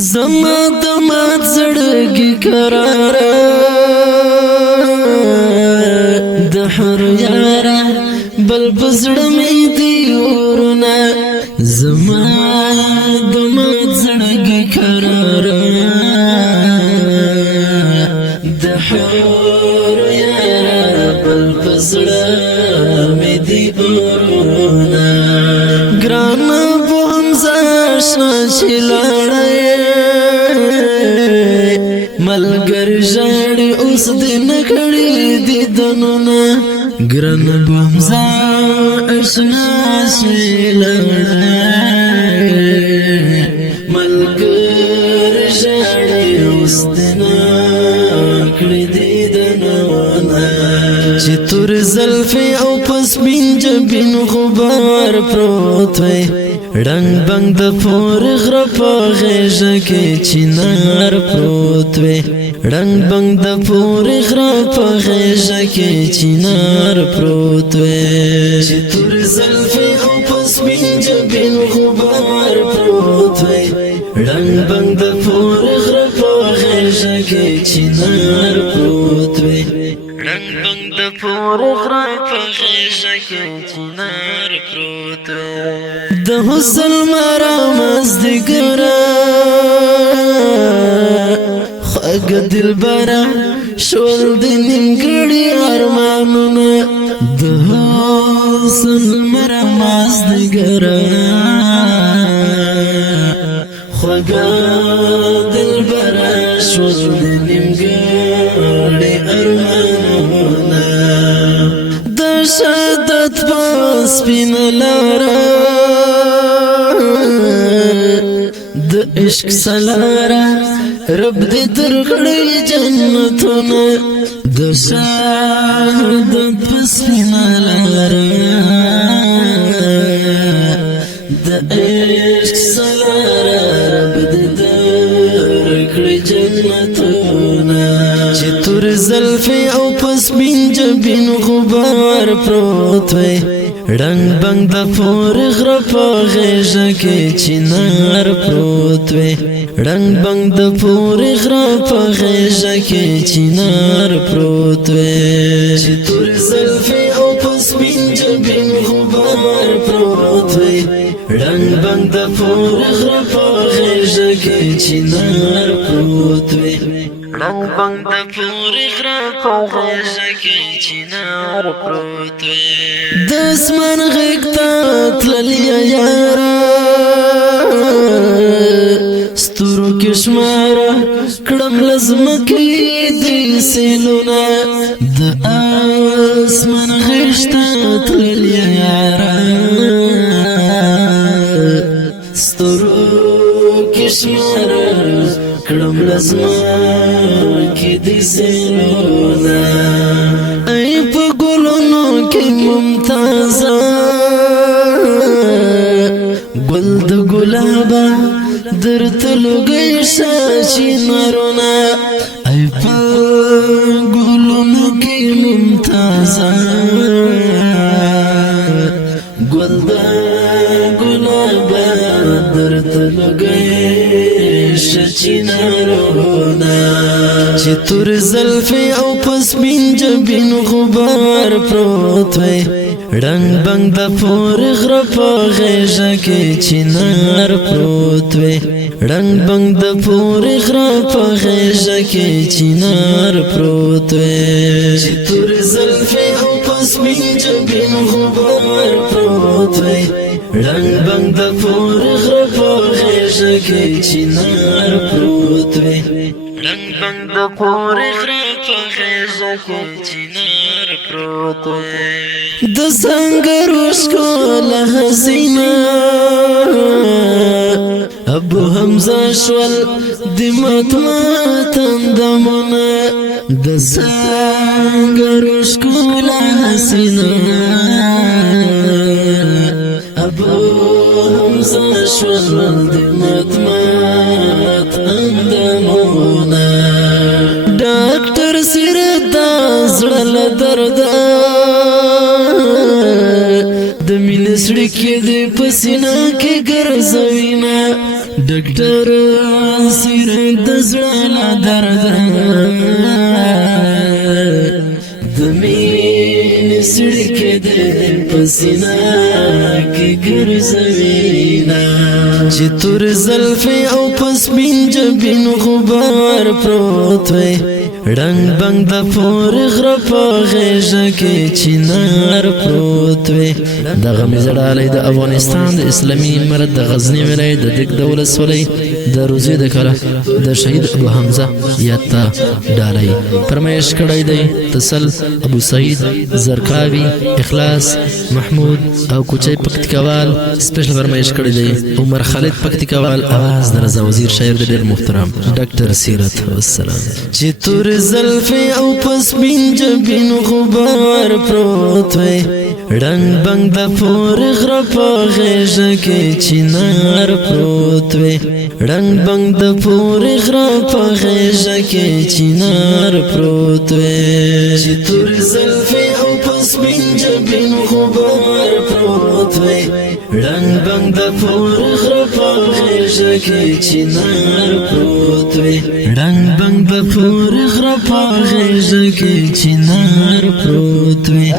زما دمات زړګي قرار د حر یارا بل پزړه مې دی ورنا زما دمات زړګي قرار د حر یارا بل پزړه مې دی ورنا ګران په همزه شلړې ملګر ژړې اوس دې نکړې دې دنونه ګران بمزا اشنا شلړې ملګر ژړې اوس دې نکړې دې دنونه چې تور زلفې او پس بینج بین غبار پروت وي رنگ بنگ د پور غره په غېږه کې چنار پروت وي رنگ بنگ د پور غره په غېږه کې چنار پروت وي چې تور زلفې او پس بینج بین غبار پروت وي رنگ بنگ د پور غره په غېږه کې چنار پروت وي رنگ بنگ د پور غره په غېږه کې چنار پروت وي د حسن مرامز دی ګرا خګ دلبرا شول د نیمګړي ارمانونه د حسن مرامز دی ګرا خګ دلبرا شول د نیمګړي ارمانونه د شدت پاس پین لاره د عشق سلاره رب دې درکړي جنتونه د شهادت پس فینالاره د عشق سلاره رب دې درکړي جنتونه چې تور زلفې او پس بینج بین غبار پروت وي رنگ بنگ د پور غره په غېږه کې چنار پروت وي رنگ بنگ د پور غره په غېږه کې چنار پروت وي چې تور زلفې او پس بینج بین غبار پروت وي رنگ بنگ د پور غره په غېږه کې چنار پروت وي رنگ بنگ د پور غره په غېږه کې چنار پروت وي د اسمان غېږ ته تللې یاره ستورو کې شماره کړم لزمکې دې سیلونه د اسمان غېږ ته تللې یاره ستورو کې شماره کړم لزمکې دې سیلونه ای په ګلونو کې ممتازه ګل د ګلابه درته لوګی شاشي نارونه ای په ګلونو کې ممتازه ګل د ګلابه درته لوګی شاشي نارونه چې تور زلفې او پس بینج بین غبار پروت وي رنگ بنگ د پور غره په غېږه کې چنار پروت وي رنگ بنگ د پور غره په غېږه کې چنار پروت وي چې تور زلفې او پس بینج بین غبار پروت وي رنگ بنگ د پور غره په غېږه کې چنار پروت وي رنگ بنگ د پور غره په غېږه کې چنار پروت وي د سنگرو ښکلا حسینه ابو حمزه شول د مات اندامونه د سنگرو ښکلا حسینه ابو حمزه شول د مات اندامونه ډاکټر سیرتا زړه درد د مینسړي کې د پسینه کې ګرځوینا ډاکټر سیره د زړه لا درد د مینې سړکې د دل په سینه کې ګرځوینه چې تور زلفې او په سپین جبین غبار پروت وی رنگ بنگ د پور غره په غیږه کې چنار پروت وی دغه مزړالی د افغانستان د اسلامي امارت د غزني ولایت د دګ د ولسوالۍ د روزې د کله د شهید ابو حمزه یاتا ډالۍ فرمایش کړی دی تسل ابو سعید زرکاوي اخلاص محمود او کوچی پکتیکوال سپیشل فرمایش کړی دی عمر خالد پکتیکوال आवाज د رضا وزیر شاعر د ډیر محترم ډاکټر سیرت والسلام چې تور زلفې او پسبین جبین غبار پروت وی رنگ بنگ د پور غره په غیږه کې چنار پروت وی رنگ بنگ د پور غره په غیږه کې چنار پروت وی چې تور زلفې او پسبین جبین غبار پروت وی رنگ بنگ د پور غره په غیږه کې چنار پروت وی رنگ بنگ د پور غره په غیږه کې چنار پروت وی